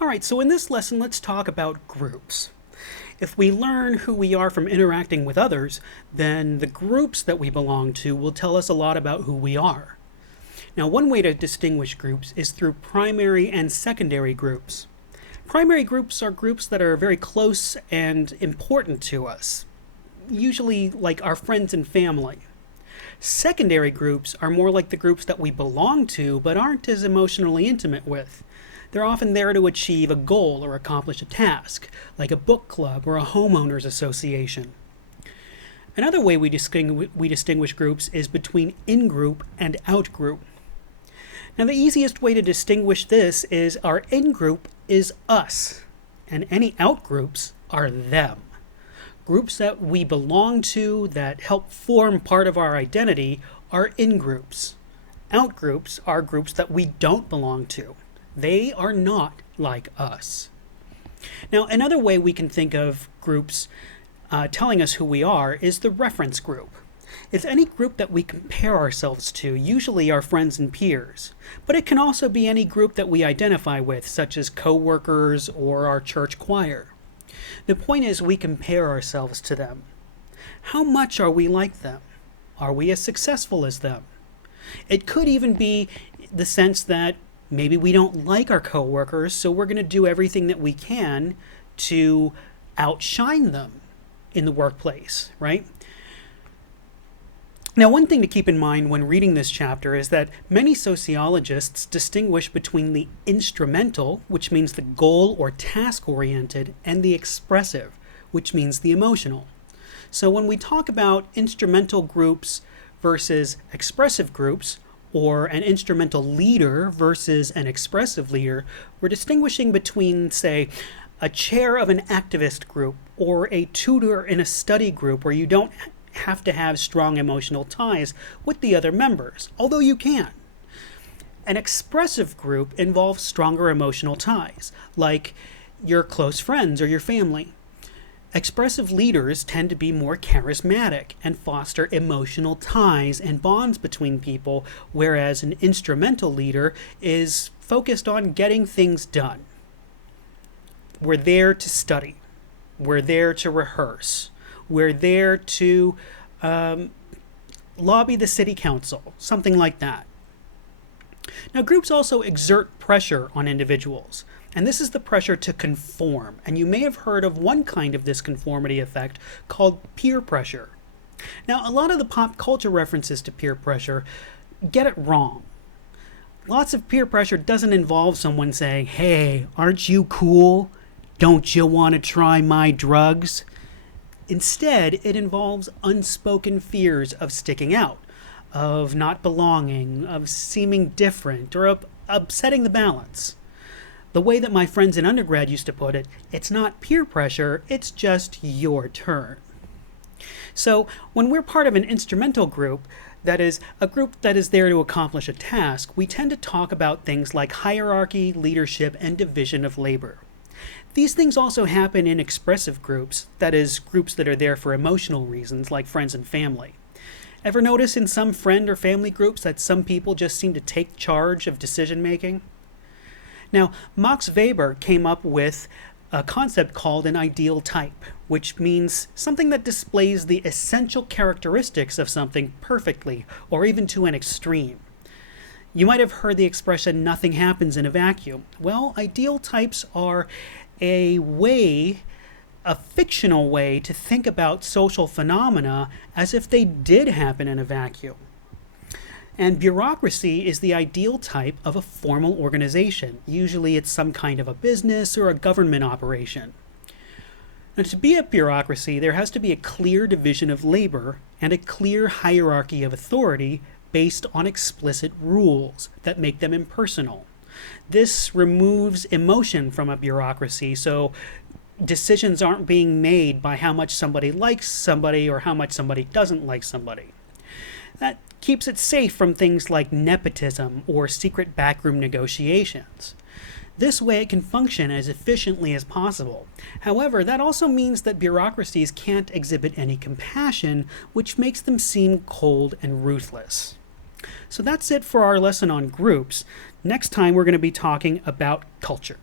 All right, so in this lesson, let's talk about groups. If we learn who we are from interacting with others, then the groups that we belong to will tell us a lot about who we are. Now, one way to distinguish groups is through primary and secondary groups. Primary groups are groups that are very close and important to us, usually like our friends and family. Secondary groups are more like the groups that we belong to but aren't as emotionally intimate with. They're often there to achieve a goal or accomplish a task, like a book club or a homeowners association. Another way we distinguish groups is between in-group and out-group. Now, the easiest way to distinguish this is our in-group is us, and any out-groups are them. Groups that we belong to that help form part of our identity are in-groups. Out-groups are groups that we don't belong to. They are not like us. Now, another way we can think of groups telling us who we are is the reference group. It's any group that we compare ourselves to, usually our friends and peers. But it can also be any group that we identify with, such as co-workers or our church choir. The point is we compare ourselves to them. How much are we like them? Are we as successful as them? It could even be the sense that maybe we don't like our coworkers, so we're going to do everything that we can to outshine them in the workplace, right? Now, one thing to keep in mind when reading this chapter is that many sociologists distinguish between the instrumental, which means the goal or task-oriented, and the expressive, which means the emotional. So when we talk about instrumental groups versus expressive groups, or an instrumental leader versus an expressive leader, we're distinguishing between, say, a chair of an activist group or a tutor in a study group where you don't have to have strong emotional ties with the other members, although you can. An expressive group involves stronger emotional ties, like your close friends or your family. Expressive leaders tend to be more charismatic and foster emotional ties and bonds between people, whereas an instrumental leader is focused on getting things done. We're there to study. We're there to rehearse. We're there to lobby the city council, something like that. Now, groups also exert pressure on individuals. And this is the pressure to conform. And you may have heard of one kind of this conformity effect called peer pressure. Now, a lot of the pop culture references to peer pressure get it wrong. Lots of peer pressure doesn't involve someone saying, "Hey, aren't you cool? Don't you want to try my drugs?" Instead, it involves unspoken fears of sticking out, of not belonging, of seeming different, or of upsetting the balance. The way that my friends in undergrad used to put it, it's not peer pressure, it's just your turn. So when we're part of an instrumental group, that is, a group that is there to accomplish a task, we tend to talk about things like hierarchy, leadership, and division of labor. These things also happen in expressive groups, that is, groups that are there for emotional reasons, like friends and family. Ever notice in some friend or family groups that some people just seem to take charge of decision making? Now, Max Weber came up with a concept called an ideal type, which means something that displays the essential characteristics of something perfectly, or even to an extreme. You might have heard the expression, "nothing happens in a vacuum." Well, ideal types are a fictional way to think about social phenomena as if they did happen in a vacuum. And bureaucracy is the ideal type of a formal organization. Usually it's some kind of a business or a government operation. Now, to be a bureaucracy, there has to be a clear division of labor and a clear hierarchy of authority based on explicit rules that make them impersonal. This removes emotion from a bureaucracy, so decisions aren't being made by how much somebody likes somebody or how much somebody doesn't like somebody. That keeps it safe from things like nepotism or secret backroom negotiations. This way it can function as efficiently as possible. However, that also means that bureaucracies can't exhibit any compassion, which makes them seem cold and ruthless. So that's it for our lesson on groups. Next time we're going to be talking about culture.